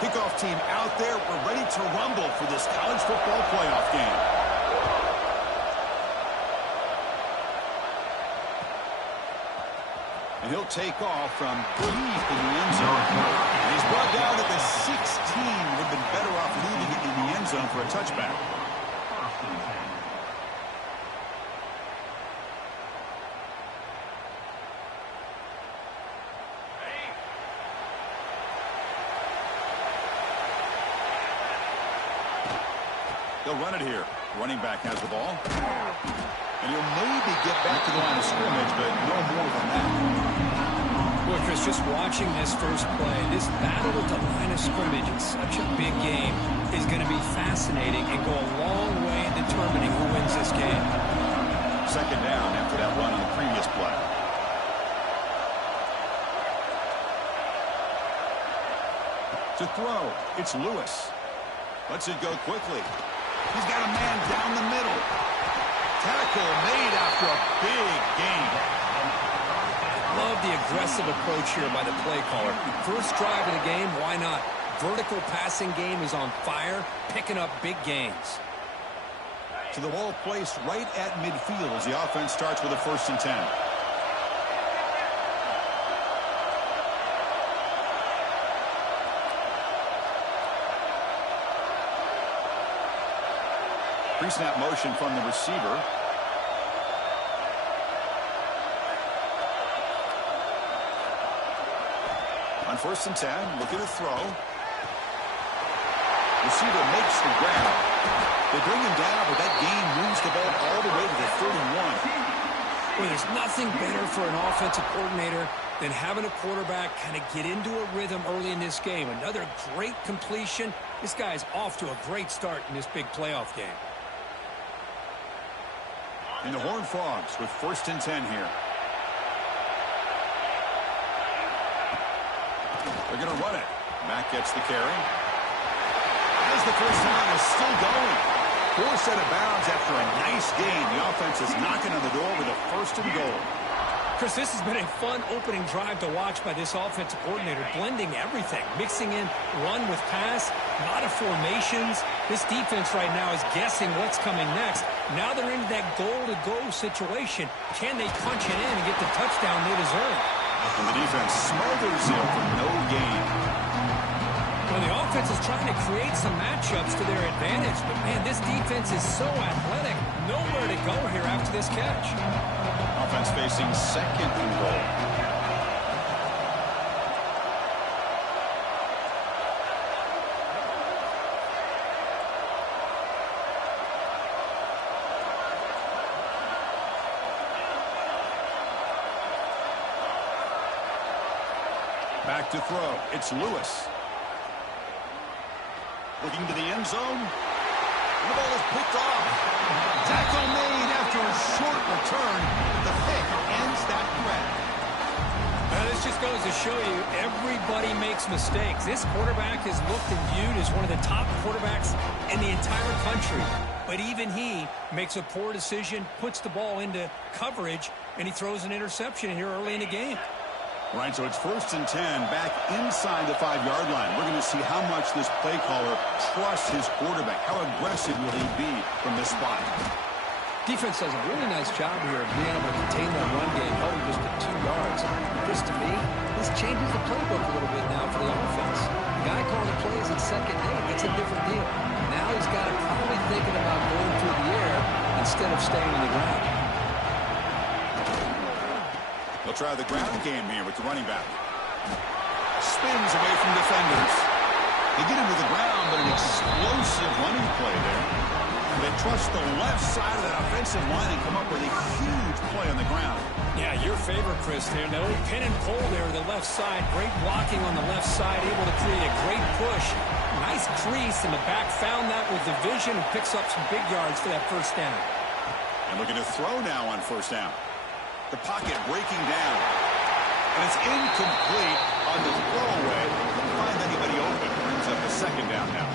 Kickoff team out there. We're ready to rumble for this college football playoff game. And he'll take off from deep in the end zone. And he's brought down at the 16. Would have been better off leaving it in the end zone for a touchback. They'll run it here. Running back has the ball. And he'll maybe get back to the line of scrimmage, but no more than that. Boy, Chris, just watching this first play, this battle at the line of scrimmage in such a big game is going to be fascinating and go a long way in determining who wins this game. Second down after that run on the previous play. To throw, it's Lewis. Lets it go quickly. He's got a man down the middle. Tackle made after a big gain. Love the aggressive approach here by the play caller. First drive of the game, why not? Vertical passing game is on fire, picking up big gains. To the ball placed right at midfield as the offense starts with a 1st and 10. Pre-snap motion from the receiver. On 1st and 10, looking to throw. Receiver makes the grab. They bring him down, but that gain moves the ball all the way to the 31. Well, there's nothing better for an offensive coordinator than having a quarterback kind of get into a rhythm early in this game. Another great completion. This guy's off to a great start in this big playoff game. And the Horned Frogs with 1st and 10 here. They're going to run it. Mack gets the carry. As the first down is still going. 4 set of bounds after a nice gain. The offense is knocking on the door with a 1st and goal. Chris, this has been a fun opening drive to watch by this offensive coordinator, blending everything, mixing in run with pass, a lot of formations. This defense right now is guessing what's coming next. Now they're into that goal-to-go situation. Can they punch it in and get the touchdown they deserve? And the defense smothers it for no gain. Well, the offense is trying to create some matchups to their advantage, but man, this defense is so athletic. Nowhere to go here after this catch. Offense facing 2nd and goal. Back to throw. It's Lewis. Looking to the end zone. The ball is picked off. Tackle made after a short return. The pick ends that threat. Now, this just goes to show you everybody makes mistakes. This quarterback is looked and viewed as one of the top quarterbacks in the entire country. But even he makes a poor decision, puts the ball into coverage, and he throws an interception here early in the game. Right, so it's 1st and 10 back inside the 5-yard line. We're going to see how much this play caller trusts his quarterback. How aggressive will he be from this spot? Defense does a really nice job here of being able to contain that run game, held him just at 2 yards. This, to me, this changes the playbook a little bit now for the offense. The guy calling the plays at 2nd and 8, it's a different deal. Now he's got to probably thinking about going through the air instead of staying on the ground. They'll try the ground game here with the running back. Spins away from defenders. They get him to the ground, but an explosive running play there. They trust the left side of that offensive line and come up with a huge play on the ground. Yeah, your favorite, Chris, there. No pin and pull there on the left side. Great blocking on the left side, able to create a great push. Nice crease, and the back found that with the vision and picks up some big yards for that 1st down. And looking to throw now on 1st down. The pocket breaking down. And it's incomplete on the throwaway. Couldn't find anybody open. Brings up the 2nd down now.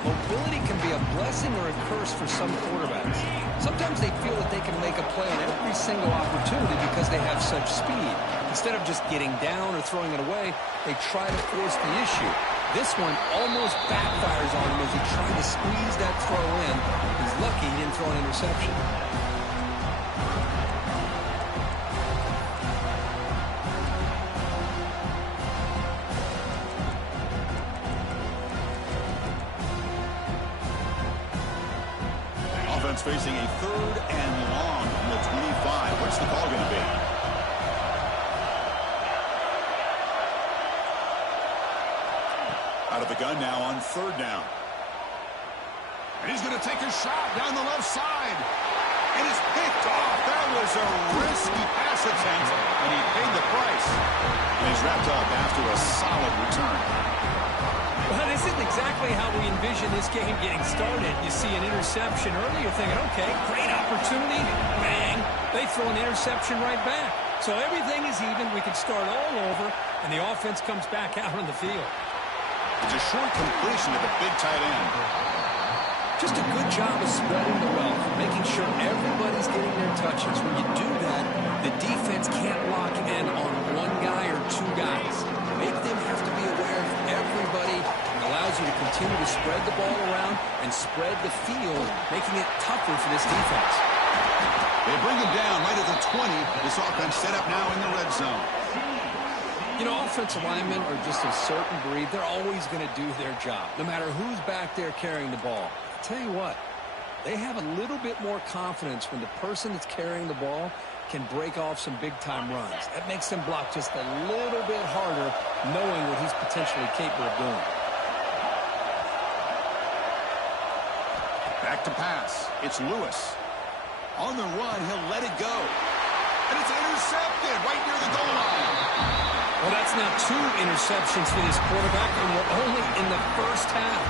Mobility can be a blessing or a curse for some quarterbacks. Sometimes they feel that they can make a play on every single opportunity because they have such speed. Instead of just getting down or throwing it away, they try to force the issue. This one almost backfires on him as he tried to squeeze that throw in. He's lucky he didn't throw an interception. Offense facing a 3rd and long from the 25. What's the call going to be? Out of the gun now on 3rd down. And he's going to take a shot down the left side. And it's picked off. That was a risky pass attempt, and he paid the price. And he's wrapped up after a solid return. Well, this isn't exactly how we envision this game getting started. You see an interception early, you're thinking, okay, great opportunity. Bang. They throw an interception right back. So everything is even. We can start all over, and the offense comes back out on the field. It's a short completion to the big tight end. Just a good job of spreading the wealth, making sure everybody's getting their touches. When you do that, the defense can't lock in on one guy or 2 guys. Make them have to be aware of everybody. It allows you to continue to spread the ball around and spread the field, making it tougher for this defense. They bring him down right at the 20. This offense set up now in the red zone. You know, offensive linemen are just a certain breed. They're always going to do their job, no matter who's back there carrying the ball. I'll tell you what, they have a little bit more confidence when the person that's carrying the ball can break off some big-time runs. That makes them block just a little bit harder, knowing what he's potentially capable of doing. Back to pass. It's Lewis. On the run, he'll let it go. And it's intercepted right near the goal line. Well, that's now 2 interceptions for this quarterback, and we're only in the first half.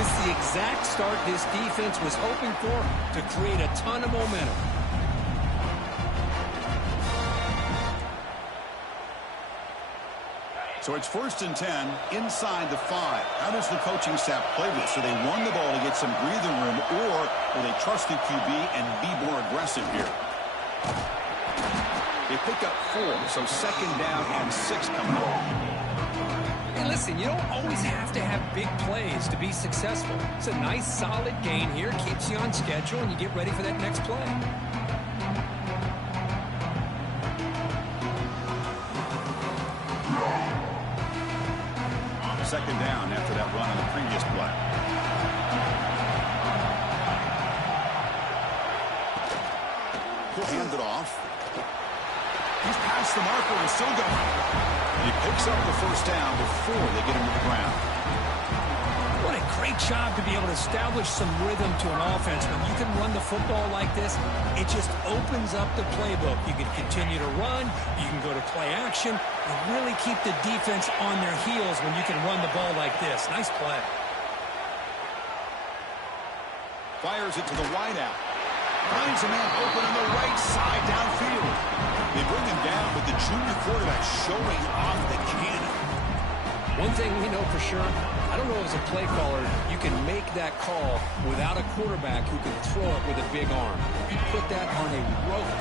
This is the exact start this defense was hoping for to create a ton of momentum. So it's 1st and 10 inside the 5. How does the coaching staff play this? Do they run the ball to get some breathing room, or will they trust the QB and be more aggressive here? They pick up 4, so 2nd down and 6 coming up. Hey, listen, you don't always have to have big plays to be successful. It's a nice, solid gain here. Keeps you on schedule, and you get ready for that next play. 2nd down after that run on the previous play. He'll hand it off. He's past the marker and still going. He picks up the 1st down before they get him to the ground. What a great job to be able to establish some rhythm to an offense. When you can run the football like this, it just opens up the playbook. You can continue to run, you can go to play action, and really keep the defense on their heels when you can run the ball like this. Nice play. Fires it to the wideout. Finds a man open on the right side downfield. They bring him down with the junior quarterback showing off the cannon. One thing we know for sure, I don't know as a play caller, you can make that call without a quarterback who can throw it with a big arm. You put that on a rope.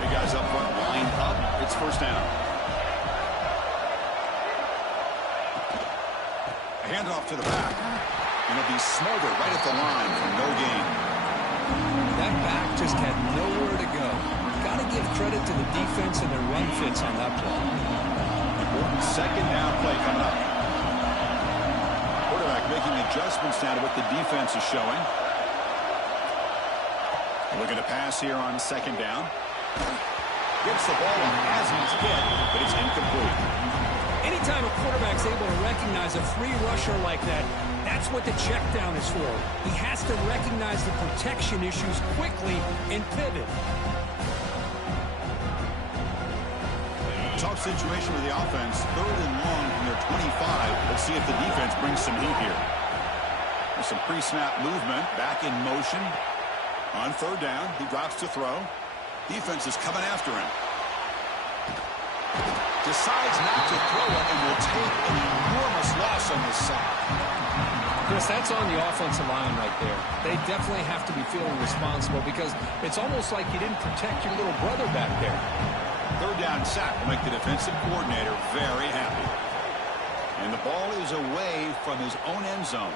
Big guys up front, line up. It's 1st down. A handoff to the back. And it'll be Smolder right at the line for no gain. That back just had nowhere to go. Got to give credit to the defense and their run fits on that play. Important 2nd down play coming up. Quarterback making adjustments now to what the defense is showing. Looking to pass here on 2nd down. Gets the ball as he's hit, but it's incomplete. Anytime a quarterback's able to recognize a free rusher like that, that's what the check down is for. He has to recognize the protection issues quickly and pivot. Tough situation with the offense. 3rd and long from their 25. Let's see if the defense brings some heat here. There's some pre-snap movement. Back in motion. On 3rd down, he drops to throw. Defense is coming after him. Decides not to throw it and will take an enormous loss on this side. Chris, that's on the offensive line right there. They definitely have to be feeling responsible because it's almost like you didn't protect your little brother back there. 3rd down sack will make the defensive coordinator very happy. And the ball is away from his own end zone.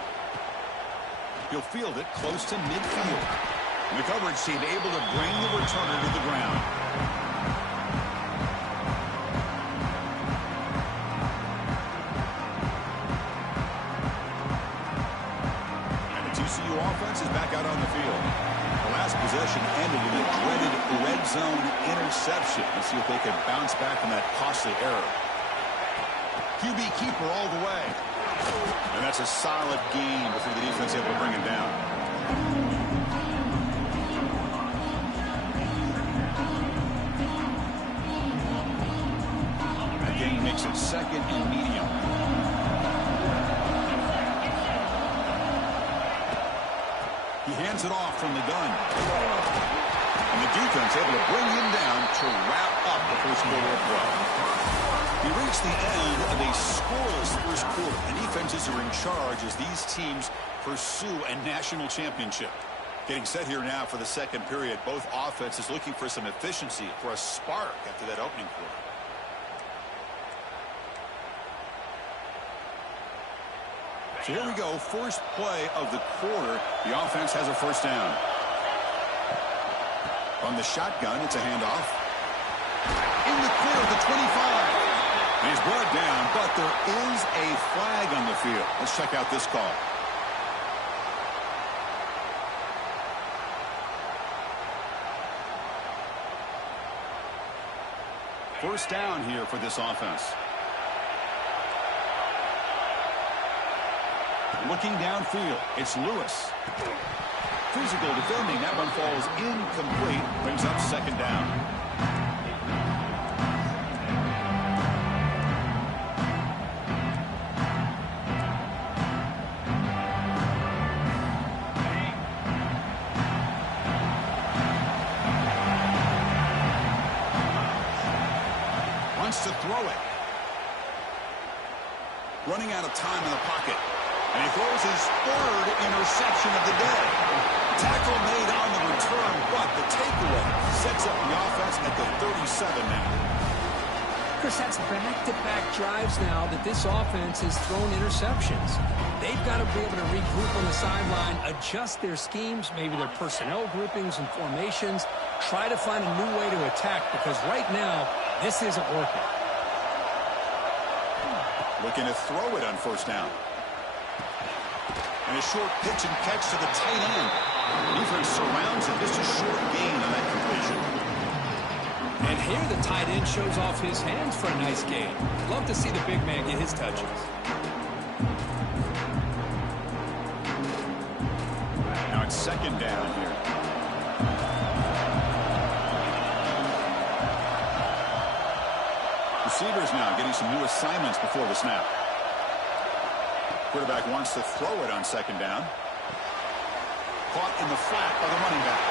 He'll field it close to midfield. And the coverage team able to bring the returner to the ground. And the TCU offense is back out on the field. The last possession ended in a dreaded red zone interception. Let's see if they can bounce back from that costly error. QB keeper all the way. And that's a solid gain before the defense able to bring him down. That gain makes it second and medium. He hands it off from the gun. And the defense able to bring him down to wrap up the first quarter of play. We reach the end of a scoreless first quarter. The defenses are in charge as these teams pursue a national championship. Getting set here now for the second period. Both offenses looking for some efficiency, for a spark after that opening quarter. So here we go. First play of the quarter. The offense has a first down. From the shotgun, it's a handoff. In the clear of the 25. He's brought down, but there is a flag on the field. Let's check out this call. First down here for this offense. Looking downfield, it's Lewis. Physical defending, that one falls incomplete, brings up second down. To throw it. Running out of time in the pocket. And he throws his third interception of the day. Tackle made on the return, but the takeaway sets up the offense at the 37 now. Chris, that's back-to-back drives now that this offense has thrown interceptions. They've got to be able to regroup on the sideline, adjust their schemes, maybe their personnel groupings and formations, try to find a new way to attack, because right now, this isn't working. Looking to throw it on first down. And a short pitch and catch to the tight end. The defense surrounds him. Just a short gain on that completion. And here the tight end shows off his hands for a nice gain. Love to see the big man get his touches. Now it's second down here. Receivers now getting some new assignments before the snap. Quarterback wants to throw it on second down. Caught in the flat by the running back.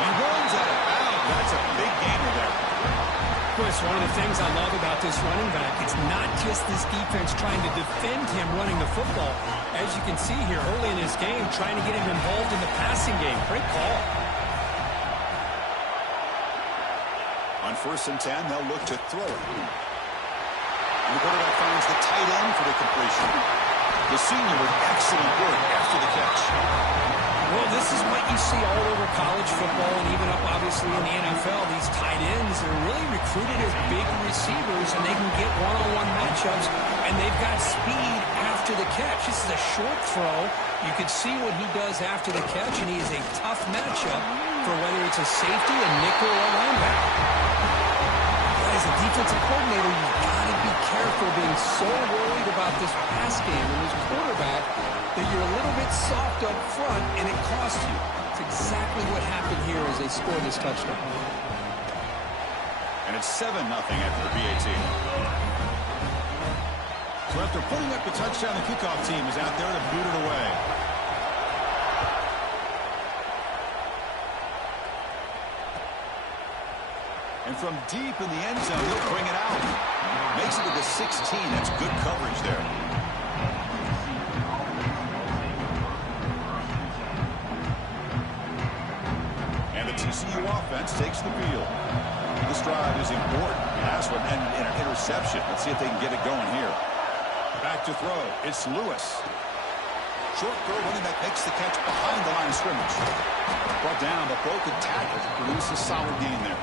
He runs out of bounds. That's a big gainer there. Chris, one of the things I love about this running back, it's not just this defense trying to defend him running the football. As you can see here early in this game, trying to get him involved in the passing game. Great call. On 1st and 10, they'll look to throw it. And the quarterback finds the tight end for the completion. The senior with excellent work after the catch. Well, this is what you see all over college football and even up, obviously, in the NFL. These tight ends are really recruited as big receivers, and they can get one-on-one matchups, and they've got speed after the catch. This is a short throw. You can see what he does after the catch, and he is a tough matchup for whether it's a safety, a nickel, or a linebacker. As a defensive coordinator, you've got to be careful being so worried about this pass game and this quarterback that you're a little bit soft up front, and it costs you. It's exactly what happened here as they scored this touchdown. And it's 7-0 after the PAT. So after putting up the touchdown, the kickoff team is out there to boot it away. And from deep in the end zone, he'll bring it out. Makes it to the 16. That's good coverage there. And the TCU offense takes the field. This drive is important. Pass one and an interception. Let's see if they can get it going here. Back to throw. It's Lewis. Short throw, running back makes the catch behind the line of scrimmage. Brought down, but broken tackle to produce a solid gain there.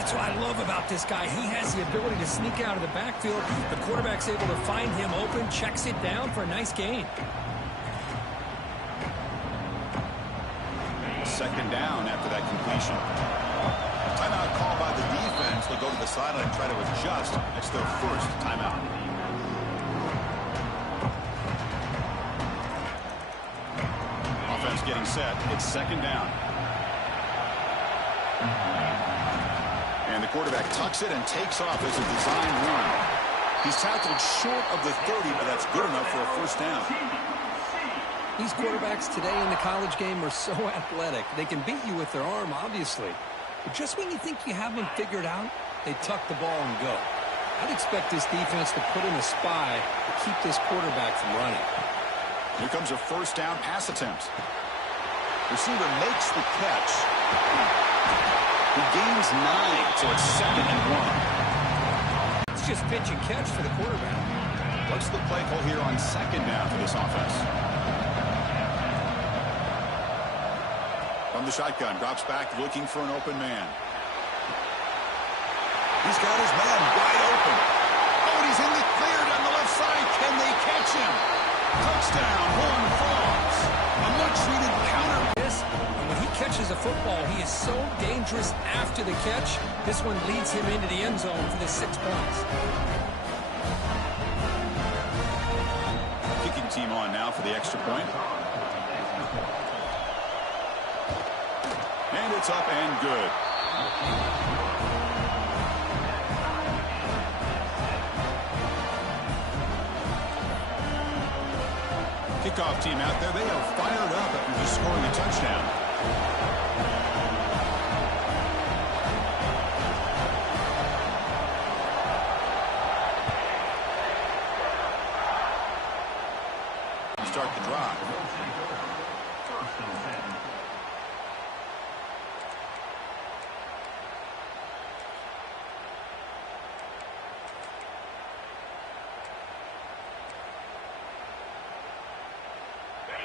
That's what I love about this guy. He has the ability to sneak out of the backfield. The quarterback's able to find him open, checks it down for a nice gain. Second down after that completion. Timeout called by the defense. They'll go to the sideline and try to adjust. It's their first timeout. Offense getting set. It's second down. And the quarterback tucks it and takes off as a design run. He's tackled short of the 30, but that's good enough for a first down. These quarterbacks today in the college game are so athletic. They can beat you with their arm, obviously. But just when you think you have them figured out, they tuck the ball and go. I'd expect this defense to put in a spy to keep this quarterback from running. Here comes a first down pass attempt. Receiver makes the catch. He gains 9, so it's 2nd and 1. It's just pitch and catch for the quarterback. What's the play call here on second down for this offense? From the shotgun, drops back looking for an open man. He's got his man wide open. Oh, and he's in the clear down the left side. Can they catch him? Touchdown, Horned Frogs. A much-needed counter. And when he catches a football, he is so dangerous after the catch. This one leads him into the end zone for the 6 points. Kicking team on now for the extra point. And it's up and good. Kickoff team out there. They are fired up after just scoring a touchdown. Start the drive.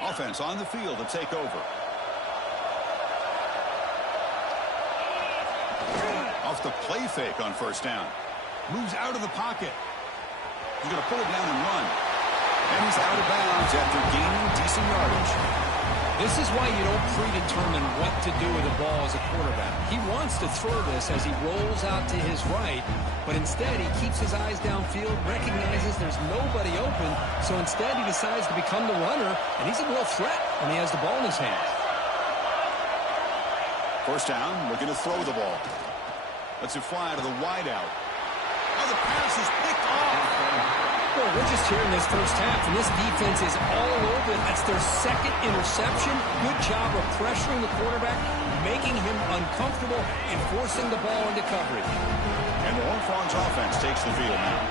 Offense on the field to take over. Off the play fake on first down. Moves out of the pocket. He's going to pull it down and run. And he's out of bounds after gaining decent yardage. This is why you don't predetermine what to do with the ball as a quarterback. He wants to throw this as he rolls out to his right, but instead he keeps his eyes downfield, recognizes there's nobody open, so instead he decides to become the runner, and he's a real threat when he has the ball in his hands. First down, looking to throw the ball. Lets it fly to the wideout. Oh, the pass is picked off. Well, we're just here in this first half, and this defense is all over. That's their second interception. Good job of pressuring the quarterback, making him uncomfortable, and forcing the ball into coverage. And the Horned Frogs offense takes the field now.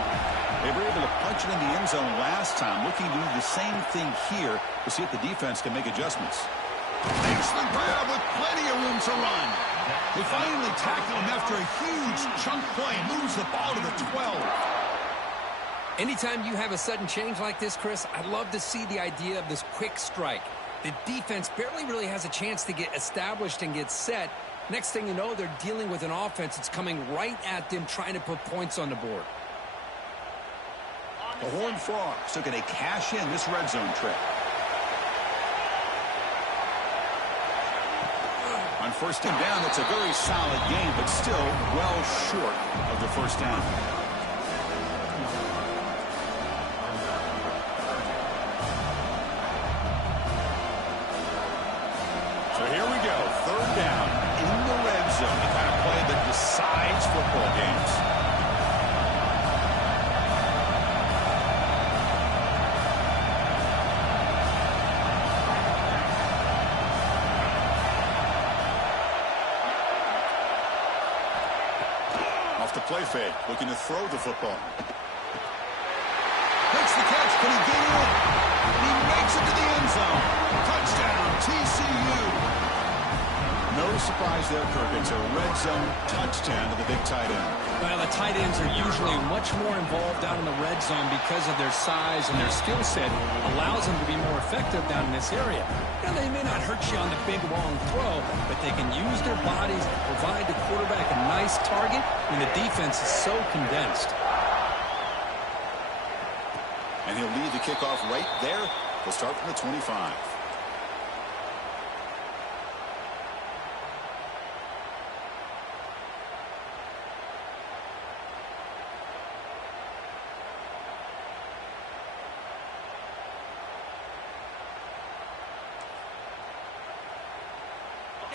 They were able to punch it in the end zone last time, looking to do the same thing here to see if the defense can make adjustments. Makes the grab with plenty of room to run. They finally tackle him after a huge chunk play. Moves the ball to the 12. Anytime you have a sudden change like this, Chris, I'd love to see the idea of this quick strike. The defense barely really has a chance to get established and get set. Next thing you know, they're dealing with an offense that's coming right at them, trying to put points on the board. The Horned Frogs looking to cash in this red zone trip. On first and down, it's a very solid game, but still well short of the first down. So here we go, third down in the red zone, the kind of play that decides football games. Off the play fake, looking to throw the football. Makes the catch, can he get in? He makes it to the end zone. Touchdown, TCU. No surprise there, Kirk. It's a red zone touchdown to the big tight end. Well, the tight ends are usually much more involved down in the red zone because of their size, and their skill set allows them to be more effective down in this area. Now, they may not hurt you on the big, long throw, but they can use their bodies to provide the quarterback a nice target when the defense is so condensed. And he'll lead the kickoff right there. We'll start from the 25.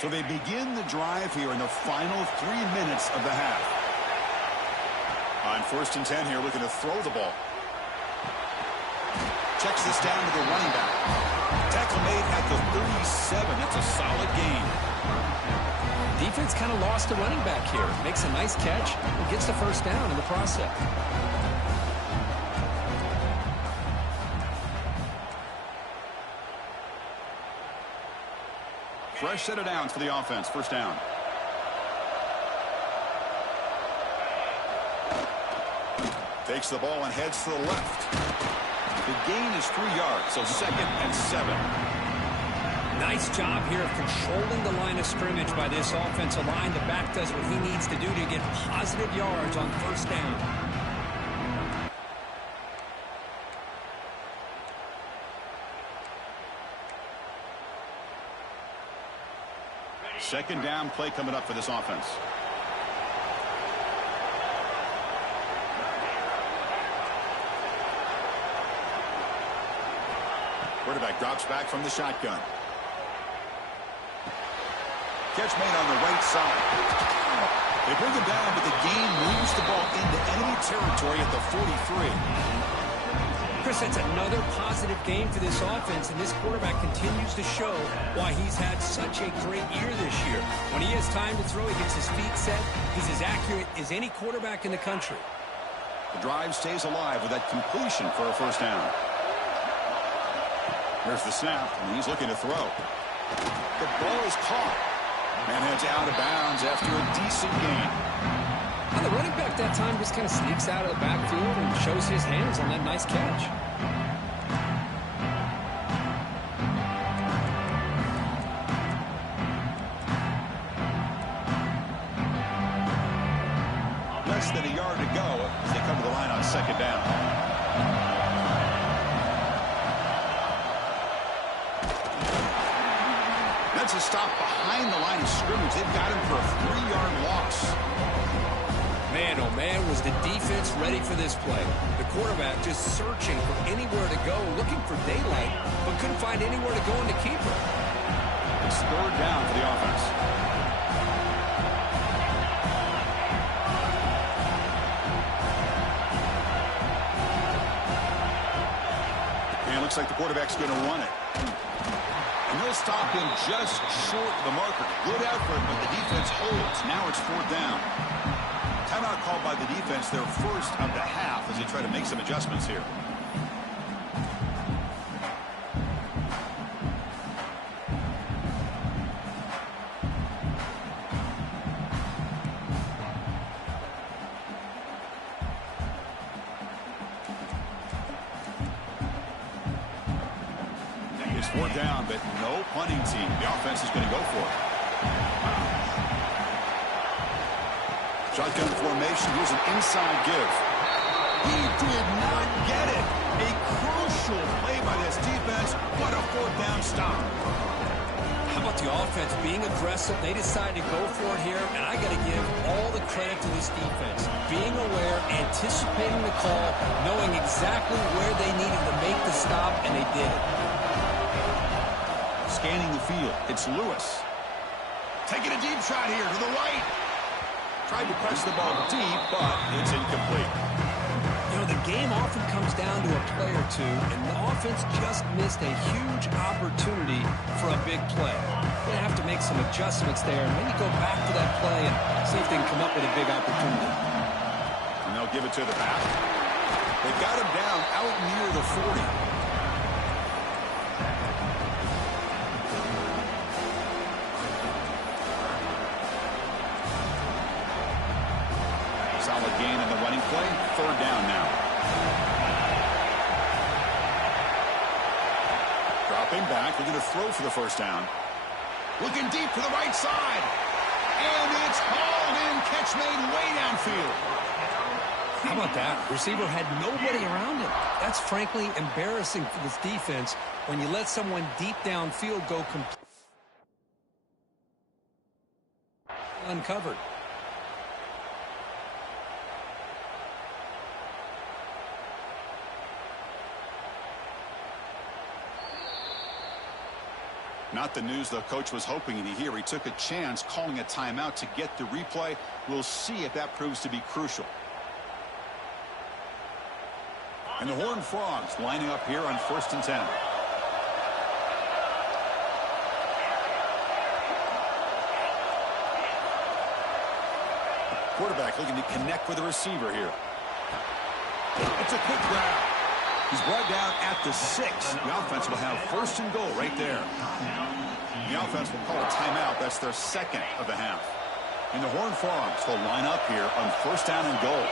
So they begin the drive here in the final 3 minutes of the half. On 1st and 10 here, looking to throw the ball. Checks this down to the running back. Tackle made at the 37. That's a solid gain. Defense kind of lost the running back here. Makes a nice catch and gets the first down in the process. Fresh set of downs for the offense. First down. Takes the ball and heads to the left. The gain is 3 yards, so 2nd and 7. Nice job here of controlling the line of scrimmage by this offensive line. The back does what he needs to do to get positive yards on first down. Second down play coming up for this offense. Quarterback drops back from the shotgun. Catch made on the right side. They bring him down, but the gain moves the ball into enemy territory at the 43. Chris, that's another positive game for this offense, and this quarterback continues to show why he's had such a great year this year. When he has time to throw, he gets his feet set. He's as accurate as any quarterback in the country. The drive stays alive with that completion for a first down. Here's the snap, and he's looking to throw. The ball is caught. And heads out of bounds after a decent gain. And the running back that time just kind of sneaks out of the backfield and shows his hands on that nice catch. Less than a yard to go as they come to the line on second down. That's a stop behind the line of scrimmage. They've got him for a 3-yard loss. Man, oh man, was the defense ready for this play. The quarterback just searching for anywhere to go, looking for daylight, but couldn't find anywhere to go in the keeper. It's 3rd down for the offense. And it looks like the quarterback's going to run it. And they'll stop him just short of the marker. Good effort, but the defense holds. Now it's 4th down. Timeout called by the defense, their first of the half, as they try to make some adjustments here. It's 4th down, but no punting team. The offense is going to go for it. Shotgun formation. Here's an inside give. He did not get it. A crucial play by this defense. What a 4th down stop. How about the offense being aggressive? They decided to go for it here, and I got to give all the credit to this defense. Being aware, anticipating the call, knowing exactly where they needed to make the stop, and they did it. Scanning the field. It's Lewis. Taking a deep shot here to the right. Tried to press the ball deep, but it's incomplete. You know, the game often comes down to a play or two, and the offense just missed a huge opportunity for a big play. They're going to have to make some adjustments there and maybe go back to that play and see if they can come up with a big opportunity. And they'll give it to the back. They got him down out near the 40. Solid gain in the running play. Third down now. Dropping back. Looking to throw for the first down. Looking deep to the right side. And it's hauled in. Catch made way downfield. How about that? Receiver had nobody around him. That's frankly embarrassing for this defense when you let someone deep downfield go completely uncovered. Not the news the coach was hoping to hear. He took a chance calling a timeout to get the replay. We'll see if that proves to be crucial. And the Horned Frogs lining up here on 1st and 10. Quarterback looking to connect with the receiver here. It's a quick grab. He's brought down at the 6. The offense will have 1st and goal right there. The offense will call a timeout. That's their second of the half. And the Horned Frogs will line up here on 1st down and goal.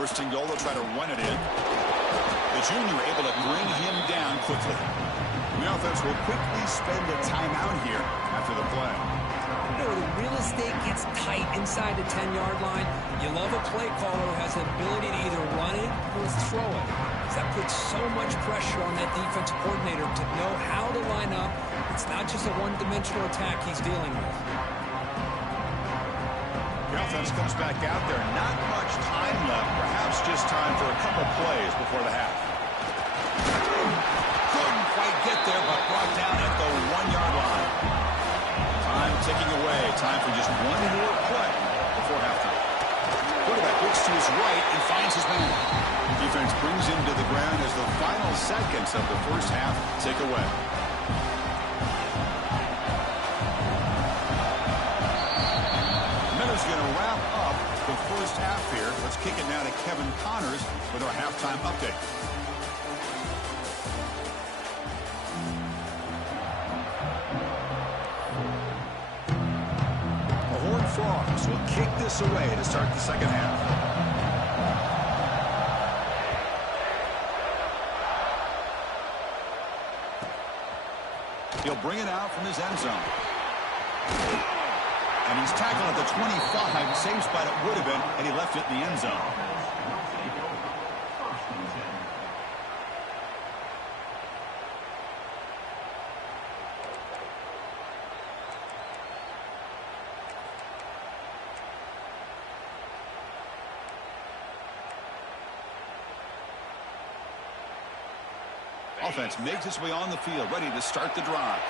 1st and goal, they'll try to run it in. The junior able to bring him down quickly. The offense will quickly spend a timeout here after the play. You know, the real estate gets tight inside the 10-yard line. You love a play caller who has the ability to either run it or throw it. That puts so much pressure on that defensive coordinator to know how to line up. It's not just a one-dimensional attack he's dealing with. The offense comes back out there. Not much time left. Perhaps just time for a couple plays before the half. Couldn't quite get there, but brought down at the 1-yard line. Time ticking away. Time for just one more play before halftime. Quarterback looks to his right and finds his man. Defense brings him to the ground as the final seconds of the first half tick away. Miller's going to wrap up the first half here. Let's kick it now to Kevin Connors with our halftime update. The Horned Frogs will kick this away to start the second half. He'll bring it out from his end zone. And he's tackled at the 25. Same spot it would have been, and he left it in the end zone. Offense makes its way on the field, ready to start the drive.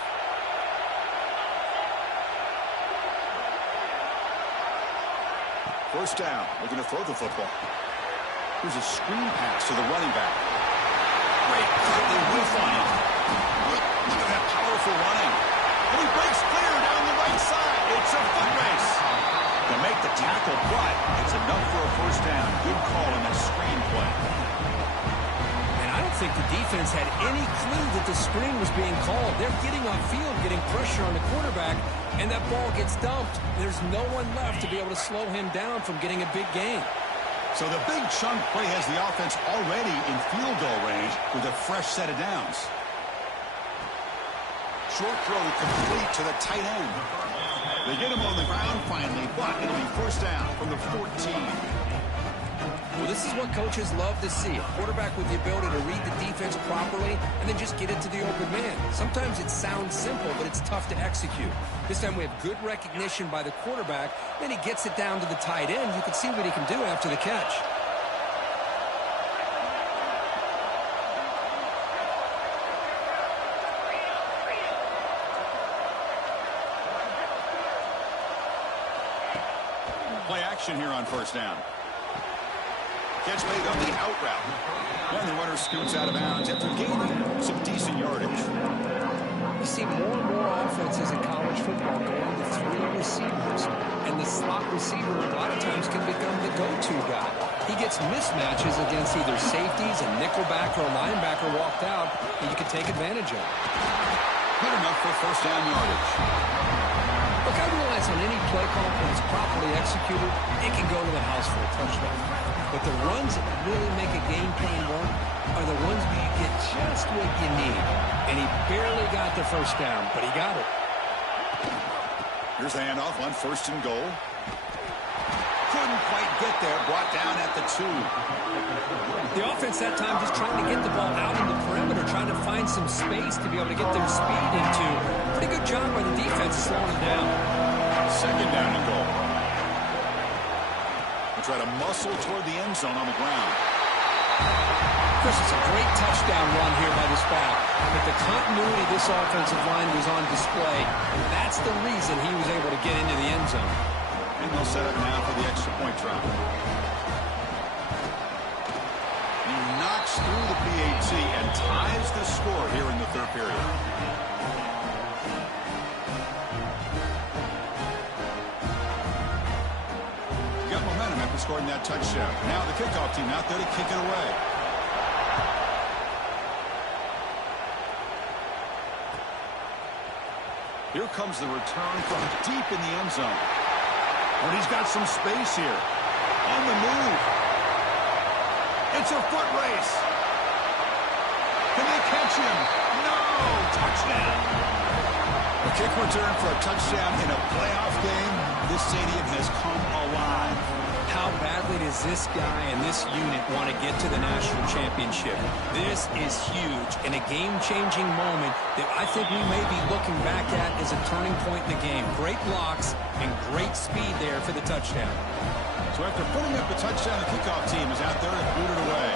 First down, looking to throw the football. Here's a screen pass to the running back. Great cut, they whiff on it. Look at that powerful running. And he breaks clear down the right side. It's a foot race. To make the tackle, but it's enough for a first down. Good call on that screen play. I don't think the defense had any clue that the screen was being called. They're getting on field, getting pressure on the quarterback, and that ball gets dumped. There's no one left to be able to slow him down from getting a big gain. So the big chunk play has the offense already in field goal range with a fresh set of downs. Short throw complete to the tight end. They get him on the ground finally, but it'll be first down from the 14. Well, this is what coaches love to see. A quarterback with the ability to read the defense properly and then just get it to the open man. Sometimes it sounds simple, but it's tough to execute. This time we have good recognition by the quarterback. Then he gets it down to the tight end. You can see what he can do after the catch. Play action here on first down. Catch made on the out route. And the runner scoots out of bounds after gaining some decent yardage. You see more and more offenses in college football going to 3 receivers. And the slot receiver a lot of times can become the go-to guy. He gets mismatches against either safeties, a nickelback, or a linebacker walked out, and you can take advantage of it. Good enough for first down yardage. Look, I realize a on any play call, when it's properly executed, it can go to the house for a touchdown. But the runs that really make a game plan work are the ones where you get just what you need. And he barely got the first down, but he got it. Here's the handoff on 1st and goal. Couldn't quite get there, brought down at the 2. The offense that time just trying to get the ball out in the perimeter, trying to find some space to be able to get their speed into. Pretty good job by the defense slowing them down. 2nd down and goal. We'll try to muscle toward the end zone on the ground. Chris, it's a great touchdown run here by this back. But the continuity of this offensive line was on display. And that's the reason he was able to get into the end zone. And they'll set up now for the extra point try. He knocks through the PAT and ties the score here in the 3rd period. Got momentum after scoring that touchdown. Now the kickoff team out there to kick it away. Here comes the return from deep in the end zone. When he's got some space here. On the move. It's a foot race. Can they catch him? No! Touchdown! A kick return for a touchdown in a playoff game. This stadium has come alive. How badly does this guy and this unit want to get to the national championship? This is huge and a game-changing moment that I think we may be looking back at as a turning point in the game. Great blocks and great speed there for the touchdown. So after putting up a touchdown, the kickoff team is out there and booted away.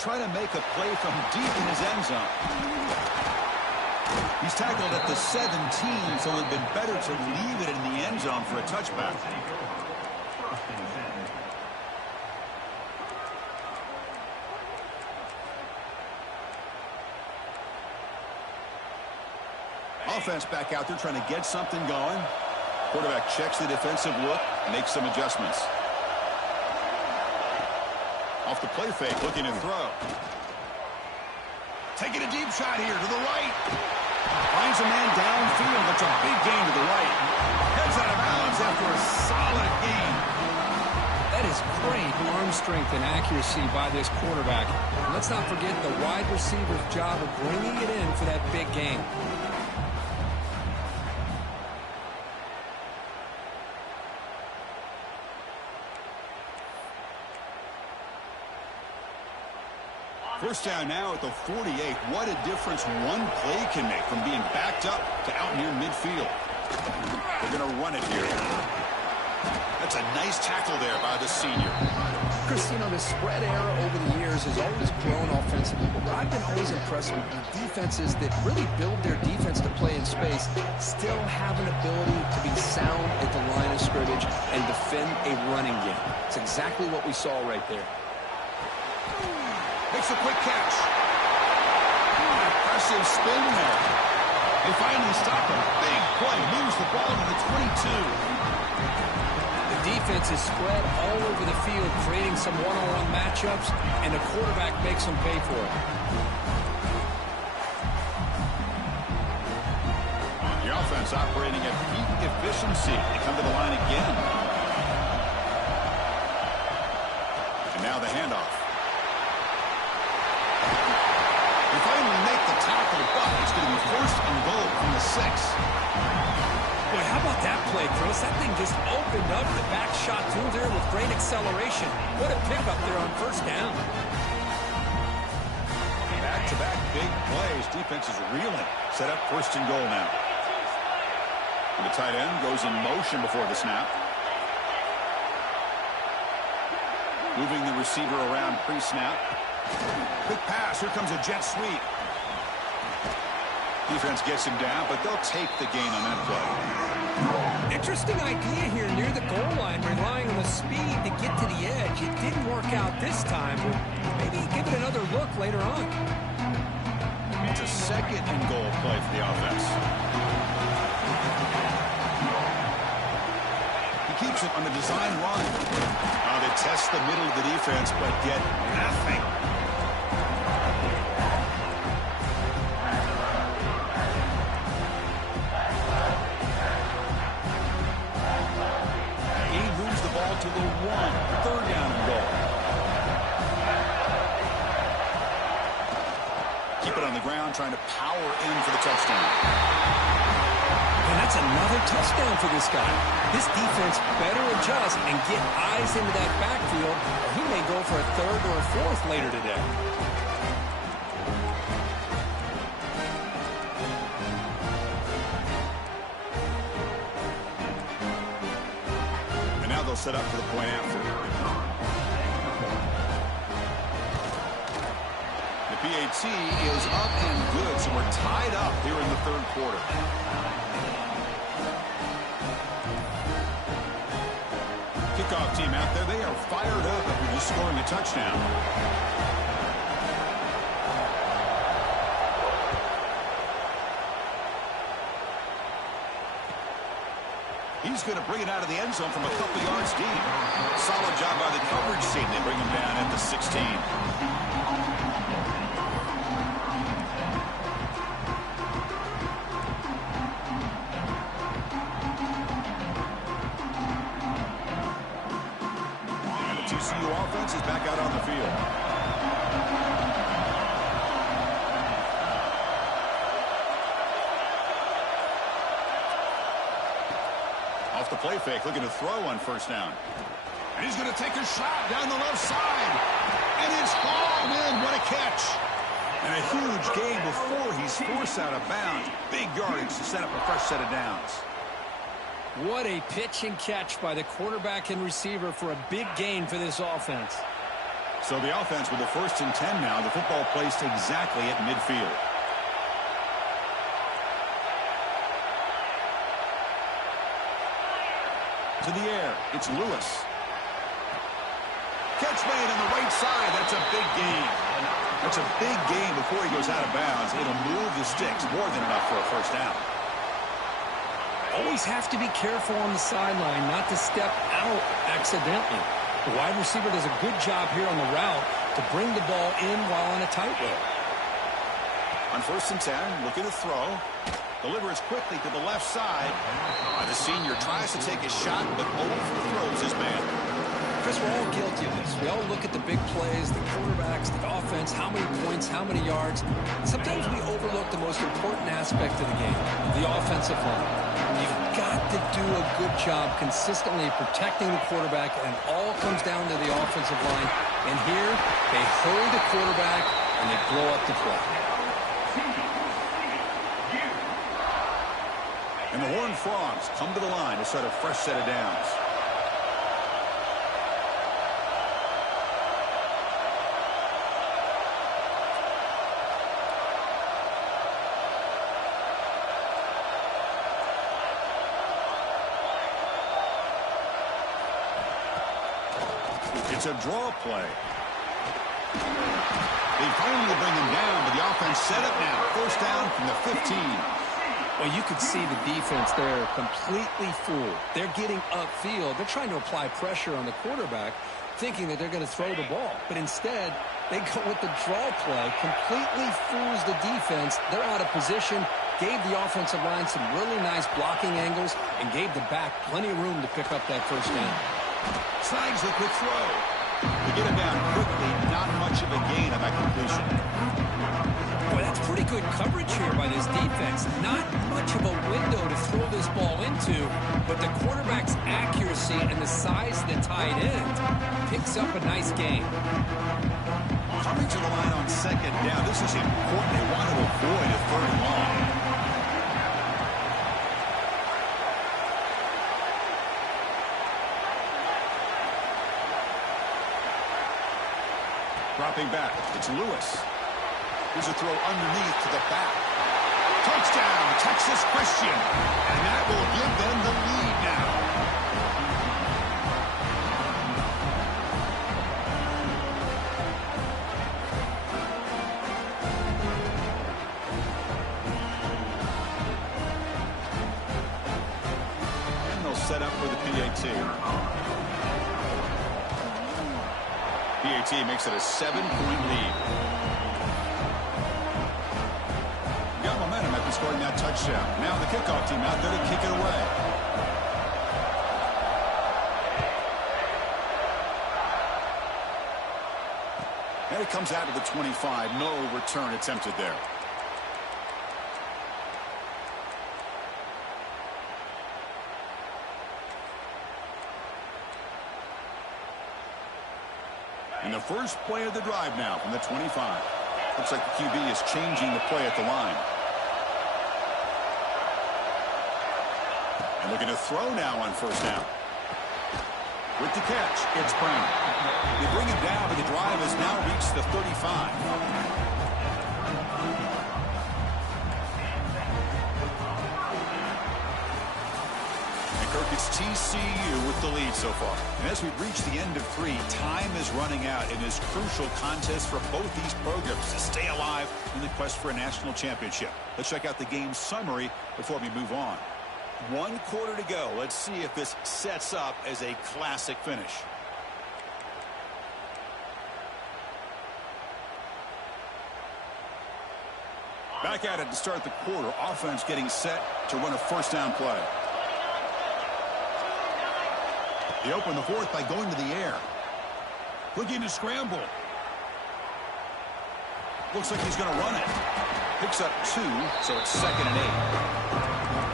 Trying to make a play from deep in his end zone. He's tackled at the 17, so it would have been better to leave it in the end zone for a touchback. Offense back out there trying to get something going. Quarterback checks the defensive look, makes some adjustments. Off the play fake, looking to throw. Taking a deep shot here to the right. Finds a man downfield. That's a big gain to the right. Heads out of bounds after a solid gain. That is great arm strength and accuracy by this quarterback. And let's not forget the wide receiver's job of bringing it in for that big gain. First down now at the 48. What a difference one play can make from being backed up to out near midfield. They're going to run it here. That's a nice tackle there by the senior. Chris, you know, the spread era over the years has always grown offensively, but I've been always impressed with defenses that really build their defense to play in space, still have an ability to be sound at the line of scrimmage and defend a running game. It's exactly what we saw right there. Makes a quick catch. Impressive spin there. They finally stop him. Big play. Moves the ball to the 22. The defense is spread all over the field, creating some one-on-one matchups, and the quarterback makes them pay for it. The offense operating at peak efficiency. They come to the line again. And now the handoff. They finally make the tackle, but it's going to be 1st and goal from the 6. Boy, how about that play, Chris? That thing just opened up the back shot through there with great acceleration. What a pickup there on 1st down. Back-to-back big plays. Defense is reeling. Set up 1st and goal now. And the tight end goes in motion before the snap. Moving the receiver around pre-snap. Quick pass. Here comes a jet sweep. Defense gets him down, but they'll take the gain on that play. Interesting idea here near the goal line, relying on the speed to get to the edge. It didn't work out this time. Maybe give it another look later on. It's a 2nd and goal play for the offense. He keeps it on the design run. Now they test the middle of the defense, but get nothing. Keep it on the ground, trying to power in for the touchdown. And that's another touchdown for this guy. This defense better adjust and get eyes into that backfield, or he may go for a third or a fourth later today. And now they'll set up for the point after. The PAT is up and good, so we're tied up here in the third quarter. Kickoff team out there, they are fired up after just scoring a touchdown. He's going to bring it out of the end zone from a couple yards deep. Solid job by the coverage team. They bring him down at the 16. TCU offense is back out on the field. Off the play fake, looking to throw on first down. And he's going to take a shot down the left side. And it's hauled in. What a catch. And a huge gain before he's forced out of bounds. Big yardage to set up a fresh set of downs. What a pitch and catch by the quarterback and receiver for a big gain for this offense. So the offense with the 1st and 10 now. The football placed exactly at midfield. To the air. It's Lewis. Catch made on the right side. That's a big gain. That's a big gain before he goes out of bounds. It'll move the sticks more than enough for a first down. Always have to be careful on the sideline not to step out accidentally. The wide receiver does a good job here on the route to bring the ball in while on a tightrope. On 1st and 10, looking to throw. Delivers quickly to the left side. The senior tries to take a shot, but overthrows his man. Chris, we're all guilty of this. We all look at the big plays, the quarterbacks, the offense, how many points, how many yards. Sometimes we overlook the most important aspect of the game, the offensive line. You've got to do a good job consistently protecting the quarterback, and it all comes down to the offensive line. And here, they hold the quarterback, and they blow up the play. And the Horned Frogs come to the line to set a fresh set of downs. It's a draw play. They finally bring him down, but the offense set up now. First down from the 15. Well, you could see the defense there completely fooled. They're getting upfield. They're trying to apply pressure on the quarterback, thinking that they're going to throw the ball. But instead, they go with the draw play, completely fools the defense. They're out of position, gave the offensive line some really nice blocking angles, and gave the back plenty of room to pick up that first down. Snags the quick throw. To get him down quickly, not much of a gain on that completion. Boy, that's pretty good coverage here by this defense. Not much of a window to throw this ball into, but the quarterback's accuracy and the size of the tight end picks up a nice gain. Coming to the line on second down, this is important. They want to avoid a 3rd and long. Dropping back, it's Lewis. Here's a throw underneath to the back. Touchdown, Texas Christian. And that will give them the lead now. And they'll set up for the PAT. PAT makes it a 7-point lead. Got momentum after scoring that touchdown. Now the kickoff team out there to kick it away. And it comes out to the 25. No return attempted there. And the first play of the drive now from the 25. Looks like the QB is changing the play at the line. And looking to throw now on first down. With the catch, it's Brown. They bring him down, but the drive has now reached the 35. And Kirk, it's TCU with the lead so far. And as we've reached the end of 3, time is running out in this crucial contest for both these programs to stay alive in the quest for a national championship. Let's check out the game summary before we move on. 1 quarter to go. Let's see if this sets up as a classic finish. Back at it to start the quarter. Offense getting set to run a first down play. They open the fourth by going to the air. Looking to scramble. Looks like he's going to run it. Picks up 2, so it's 2nd and 8.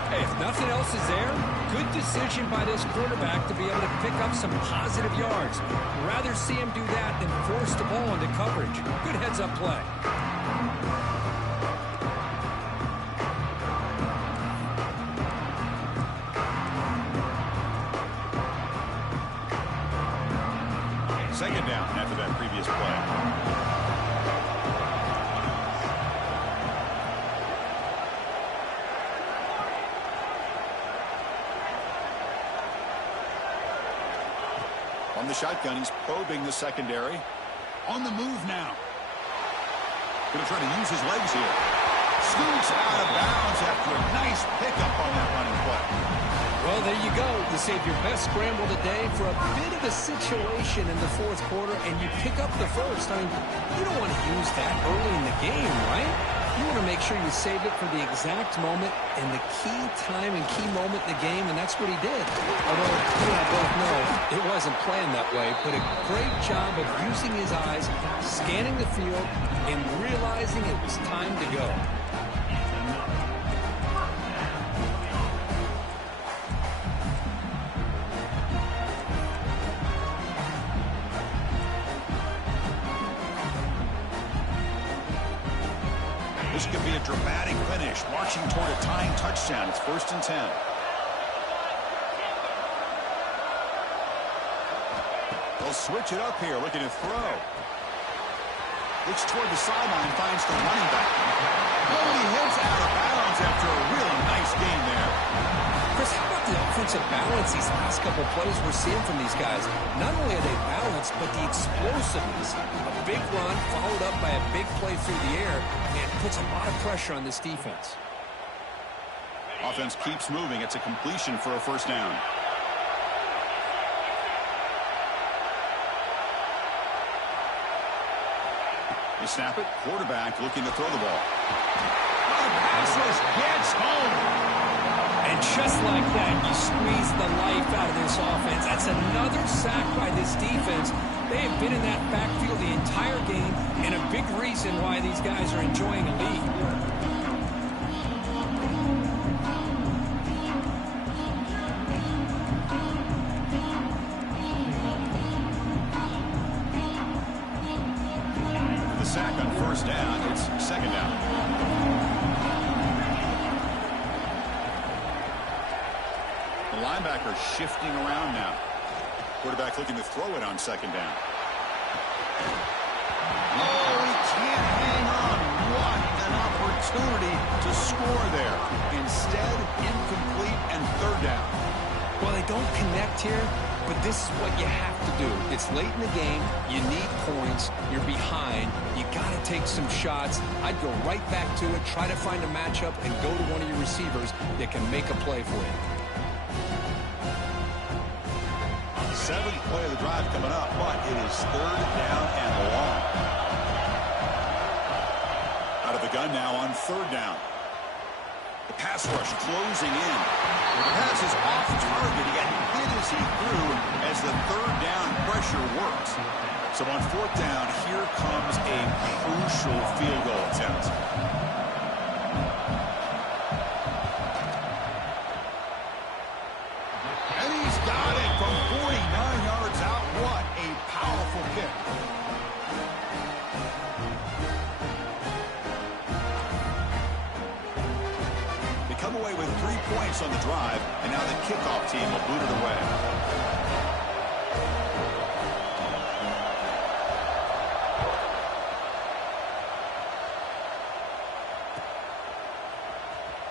Hey, if nothing else is there, good decision by this quarterback to be able to pick up some positive yards. Rather see him do that than force the ball into coverage. Good heads-up play. Second down after that previous play. On the shotgun, he's probing the secondary. On the move now. Going to try to use his legs here. Scoots out of bounds after a nice pickup on that running play. Well, there you go. You save your best scramble today for a bit of a situation in the fourth quarter, and you pick up the first. I mean, you don't want to use that early in the game, right? You want to make sure you save it for the exact moment and the key time and key moment in the game, and that's what he did. Although, you and I both know it wasn't planned that way, but a great job of using his eyes, scanning the field, and realizing it was time to go. This could be a dramatic finish, marching toward a tying touchdown. It's 1st and 10. They'll switch it up here, looking to throw. Looks toward the sideline, finds the running back. Oh, he heads out of bounds after a really nice game there. Chris, how about the offensive balance these last couple plays we're seeing from these guys? Not only are they balanced, but the explosiveness. A big run followed up by a big play through the air, and puts a lot of pressure on this defense. Offense keeps moving. It's a completion for a first down. They snap it. Quarterback looking to throw the ball. Oh, the passes gets home. And just like that, you squeeze the life out of this offense. That's another sack by this defense. They have been in that backfield the entire game, and a big reason why these guys are enjoying a lead. The sack on first down. It's 2nd down. The linebacker shifting around now. Quarterback looking to throw it on 2nd down. Oh, he can't hang on. What an opportunity to score there. Instead, incomplete and 3rd down. Well, they don't connect here, but this is what you have to do. It's late in the game. You need points. You're behind. You got to take some shots. I'd go right back to it, try to find a matchup, and go to one of your receivers that can make a play for you. 7th play of the drive coming up, but it is 3rd down and long. Out of the gun now on 3rd down. The pass rush closing in. The pass is off target. He got hit as he threw as the 3rd down pressure works. So on fourth down, here comes a crucial field goal attempt. And he's got it from 49 yards out. What a powerful kick. They come away with 3 points on the drive, and now the kickoff team will boot it away.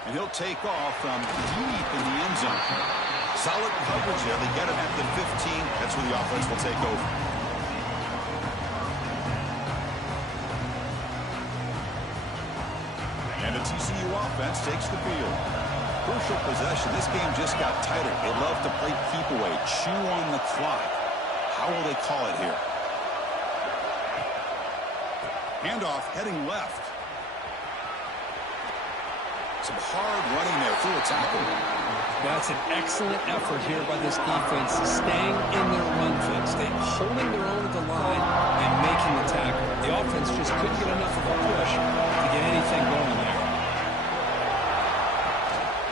And he'll take off from deep in the end zone. Solid coverage there. They get him at the 15. That's where the offense will take over. And the TCU offense takes the field. Crucial possession. This game just got tighter. They love to play keep away, chew on the clock. How will they call it here? Handoff heading left. Some hard running there through a tackle. That's an excellent effort here by this defense, staying in their run fix, holding their own at the line and making the tackle. The offense just couldn't get enough of a push to get anything going there.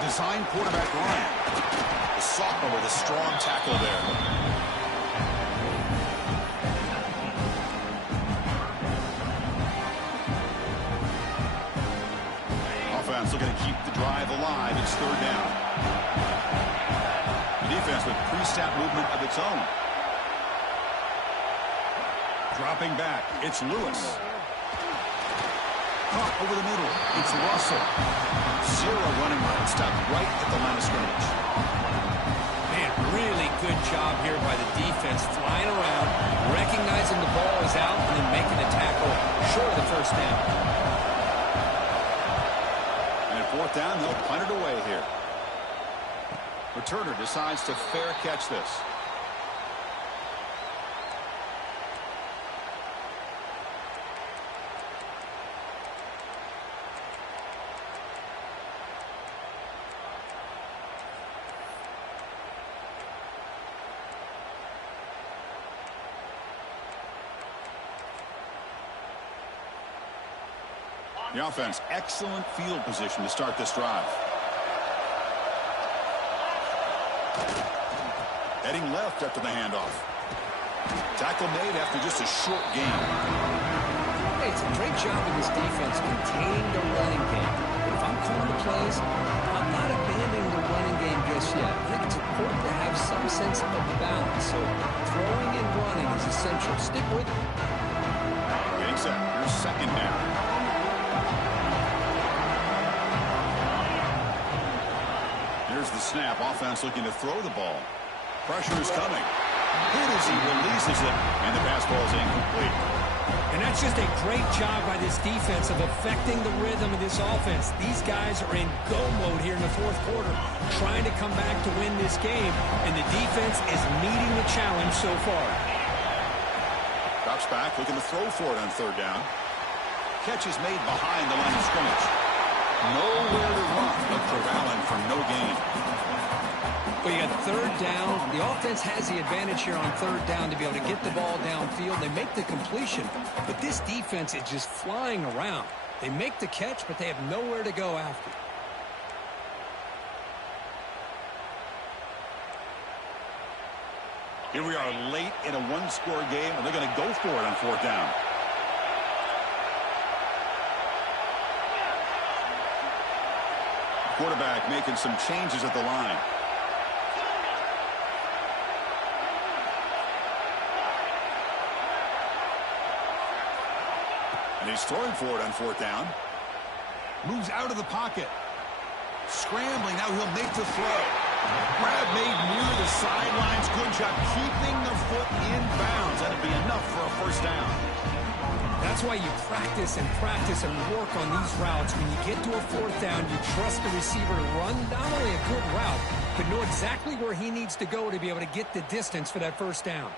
Design quarterback Ryan. The sophomore with a strong tackle there. Looking to keep the drive alive. It's third down. The defense with pre-snap movement of its own. Dropping back. It's Lewis. Caught over the middle. It's Russell. Zero running right. Stopped right at the line of scrimmage. Man, really good job here by the defense. Flying around, recognizing the ball is out, and then making the tackle short of the first down. Fourth down, they'll punt it away here. Returner decides to fair catch this. The offense, excellent field position to start this drive. Heading left after the handoff. Tackle made after just a short gain. Hey, it's a great job of this defense containing the running game. But if I'm calling the plays, I'm not abandoning the running game just yet. I think it's important to have some sense of balance. So throwing and running is essential. Stick with it. Getting set. Here's second down. Here's the snap. Offense looking to throw the ball. Pressure is coming. Hit as he releases it, and the pass ball is incomplete. And that's just a great job by this defense of affecting the rhythm of this offense. These guys are in go mode here in the fourth quarter, trying to come back to win this game, and the defense is meeting the challenge so far. Drops back, looking to throw for it on third down. Catch is made behind the line of scrimmage. Nowhere to run, but corralling for no gain. Well, you got third down. The offense has the advantage here on third down to be able to get the ball downfield. They make the completion, but this defense is just flying around. They make the catch, but they have nowhere to go after. Here we are late in a one-score game, and they're going to go for it on fourth down. Quarterback making some changes at the line. And he's throwing for it on fourth down. Moves out of the pocket. Scrambling, now he'll make the throw. Grab made near the sidelines. Good job keeping the foot in bounds. That'll be enough for a first down. That's why you practice and work on these routes. When you get to a fourth down, you trust the receiver to run not only a good route, but know exactly where he needs to go to be able to get the distance for that first down.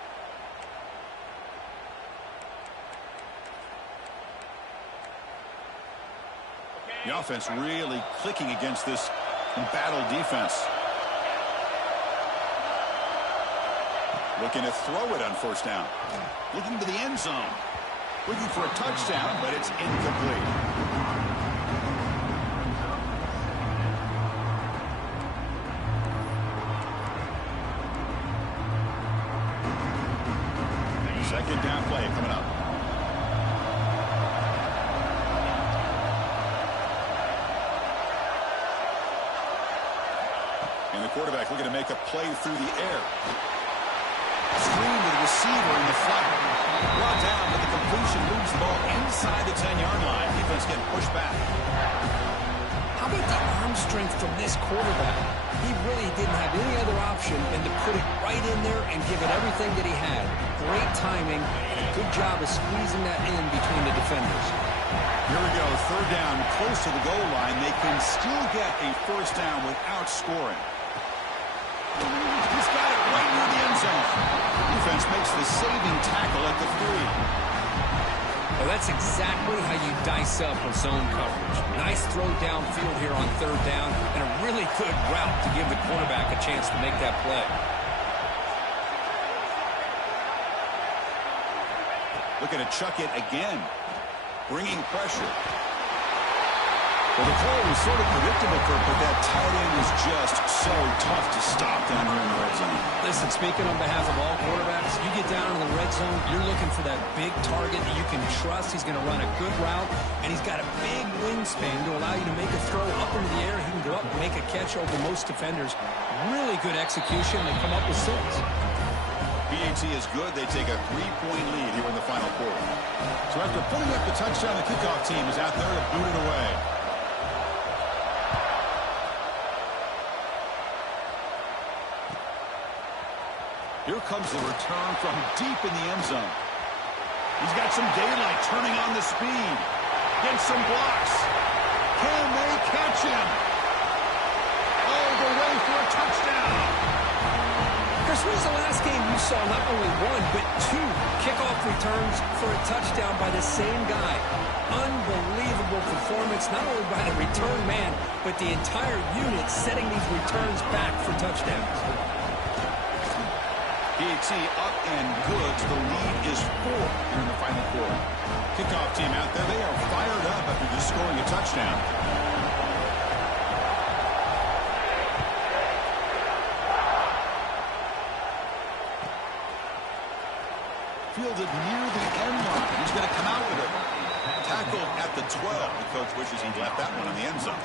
The offense really clicking against this embattled defense. Looking to throw it on first down. Looking to the end zone. Looking for a touchdown, but it's incomplete. Second down play coming up. And the quarterback looking to make a play through the air. Screen to the receiver in the flat. Brought down, but the completion moves the ball inside the 10-yard line. Defense getting pushed back. How about the arm strength from this quarterback? He really didn't have any other option than to put it right in there and give it everything that he had. Great timing and a good job of squeezing that in between the defenders. Here we go, third down, close to the goal line. They can still get a first down without scoring. He's got it right near the end zone. Defense makes the saving tackle at the 3. Well, that's exactly how you dice up a zone coverage. Nice throw downfield here on third down, and a really good route to give the quarterback a chance to make that play. Looking to chuck it again. Bringing pressure. Well, the call was sort of predictable, Kurt, but that tight end was just so tough to stop down here in the red zone. Listen, speaking on behalf of all quarterbacks, you get down in the red zone, you're looking for that big target that you can trust. He's going to run a good route, and he's got a big wingspan to allow you to make a throw up into the air. He can go up and make a catch over most defenders. Really good execution. They come up with 6. BAT is good. They take a 3-point lead here in the final quarter. So after putting up the touchdown, the kickoff team is out there to boot it away. Here comes the return from deep in the end zone. He's got some daylight turning on the speed. Gets some blocks. Can they catch him? All the way for a touchdown. Chris, when was the last game you saw not only 1, but 2 kickoff returns for a touchdown by the same guy? Unbelievable performance, not only by the return man, but the entire unit setting these returns back for touchdowns. BAT up and good. The lead is 4 here in the final quarter. Kickoff team out there. They are fired up after just scoring a touchdown. Fielded near the end line. He's going to come out with it. Tackled at the 12. The coach wishes he'd left that one in the end zone.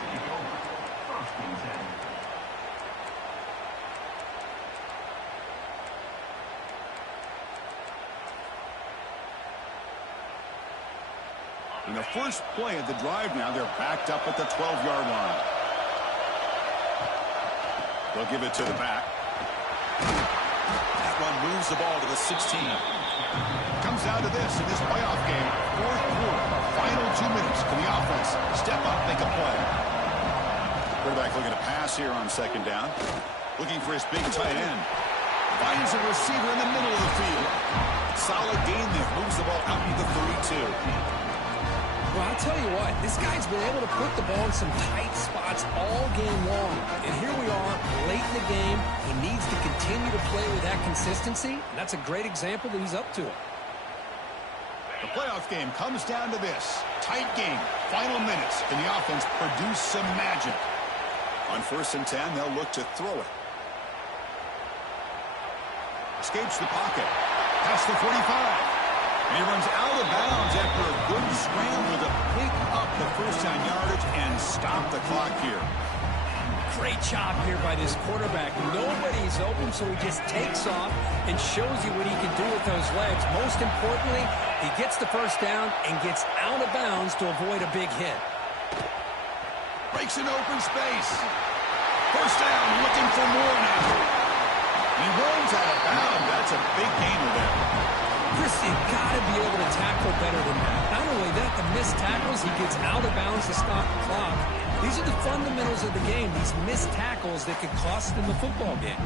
In the first play of the drive now, they're backed up at the 12-yard line. They'll give it to the back. That one moves the ball to the 16. Comes down to this in this playoff game. Fourth quarter, final 2 minutes. Can the offense step up, make a play? Quarterback looking to pass here on second down. Looking for his big tight end. Finds a receiver in the middle of the field. Solid gain there. Moves the ball out to the 32. Well, I'll tell you what, this guy's been able to put the ball in some tight spots all game long. And here we are, late in the game. He needs to continue to play with that consistency. And that's a great example that he's up to it. The playoff game comes down to this. Tight game, final minutes. Can the offense produce some magic? On 1st and 10, they'll look to throw it. Escapes the pocket. Past the 45. And he runs out of bounds after a good scramble to pick up the first down yardage and stop the clock here. Great job here by this quarterback. Nobody's open, so he just takes off and shows you what he can do with those legs. Most importantly, he gets the first down and gets out of bounds to avoid a big hit. Breaks an open space. First down, looking for more now. He runs out of bounds. That's a big gainer there. Chris, you got to be able to tackle better than that. Not only that, the missed tackles, he gets out of bounds to stop the clock. These are the fundamentals of the game, these missed tackles that could cost them the football game.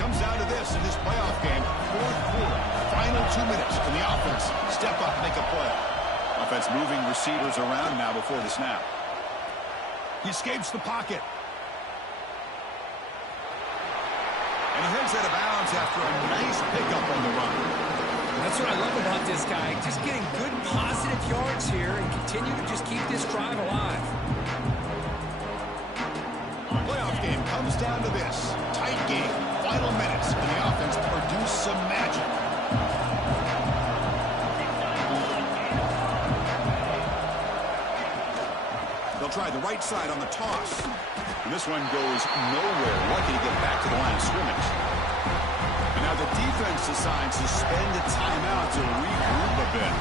Comes down to this in this playoff game. Fourth quarter, final 2 minutes. Can the offense step up, make a play? Offense moving receivers around now before the snap. He escapes the pocket. And he heads out of bounds after a nice pickup on the run. That's what I love about this guy. Just getting good positive yards here and continue to just keep this drive alive. Playoff game comes down to this. Tight game. Final minutes. And the offense produced some magic. They'll try the right side on the toss. And this one goes nowhere. Lucky to get back to the line of scrimmage. And now the defense decides to spend a timeout to regroup a bit.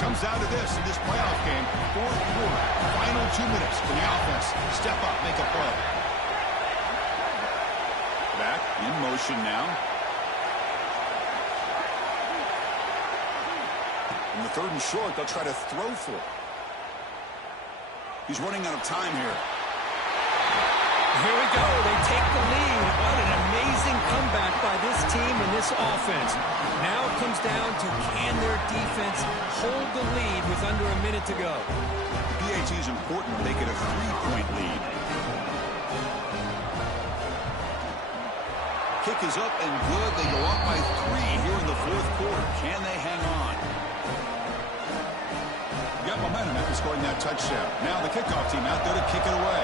Comes down to this in this playoff game. Fourth quarter. Final 2 minutes for the offense. Step up, make a play. Back in motion now. In the 3rd and short, they'll try to throw for it. He's running out of time here. Here we go. They take the lead. What an amazing comeback by this team and this offense. Now it comes down to can their defense hold the lead with under a minute to go. PAT is important to make it a 3-point lead. Kick is up and good. They go up by 3 here in the 4th quarter. Can they hang on? Got momentum after scoring that touchdown. Now the kickoff team out there to kick it away.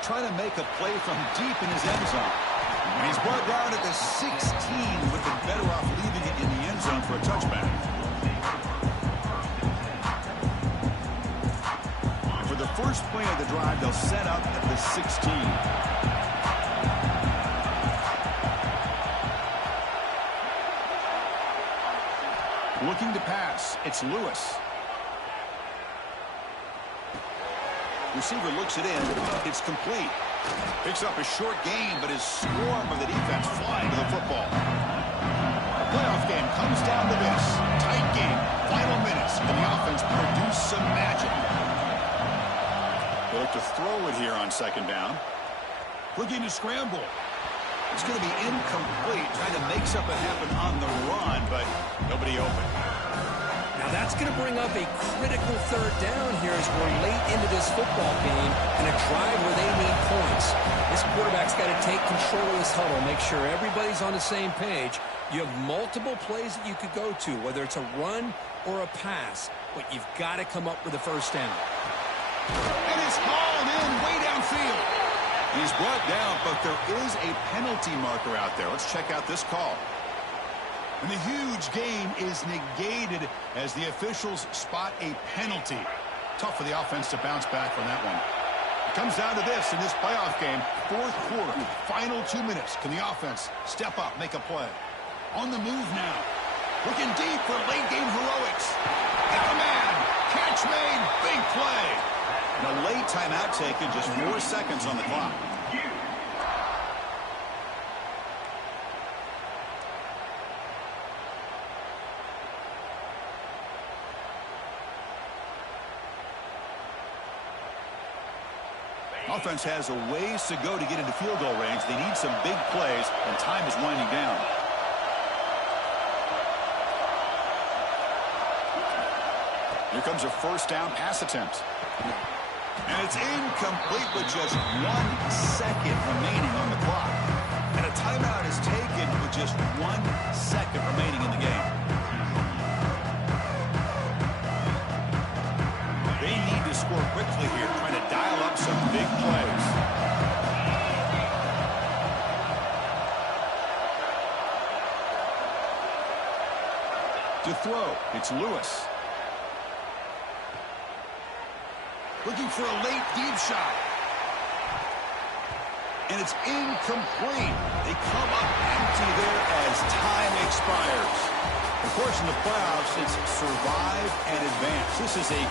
Trying to make a play from deep in his end zone. And he's brought down at the 16, with the better off leaving it in the end zone for a touchback. And for the first play of the drive, they'll set up at the 16. Looking to pass. It's Lewis. Receiver looks it in. It's complete. Picks up a short gain, but his swarm of the defense flying to the football. The playoff game comes down to this. Tight game. Final minutes. And the offense produced some magic. They look to throw it here on 2nd down. Looking to scramble. It's going to be incomplete. Trying to make something happen on the run, but nobody open. Now that's going to bring up a critical 3rd down here as we're late into this football game and a drive where they need points. This quarterback's got to take control of this huddle, make sure everybody's on the same page. You have multiple plays that you could go to, whether it's a run or a pass, but you've got to come up with a 1st down. And it's hauled in way downfield. He's brought down, but there is a penalty marker out there. Let's check out this call. And the huge game is negated as the officials spot a penalty. Tough for the offense to bounce back from that one. It comes down to this in this playoff game. 4th quarter, final 2 minutes. Can the offense step up, make a play? On the move now. Looking deep for late game heroics. Got a man. Catch made. Big play. And a late timeout taken, just 4 seconds on the clock. Offense has a ways to go to get into field goal range. They need some big plays, and time is winding down. Here comes a 1st down pass attempt. And it's incomplete with just 1 second remaining on the clock. And a timeout is taken with just 1 second remaining in the game. They need to score quickly here, trying to dial up some big plays. To throw, it's Lewis. Looking for a late deep shot. And it's incomplete. They come up empty there as time expires. Of course, in the playoffs, it's survive and advance. This is a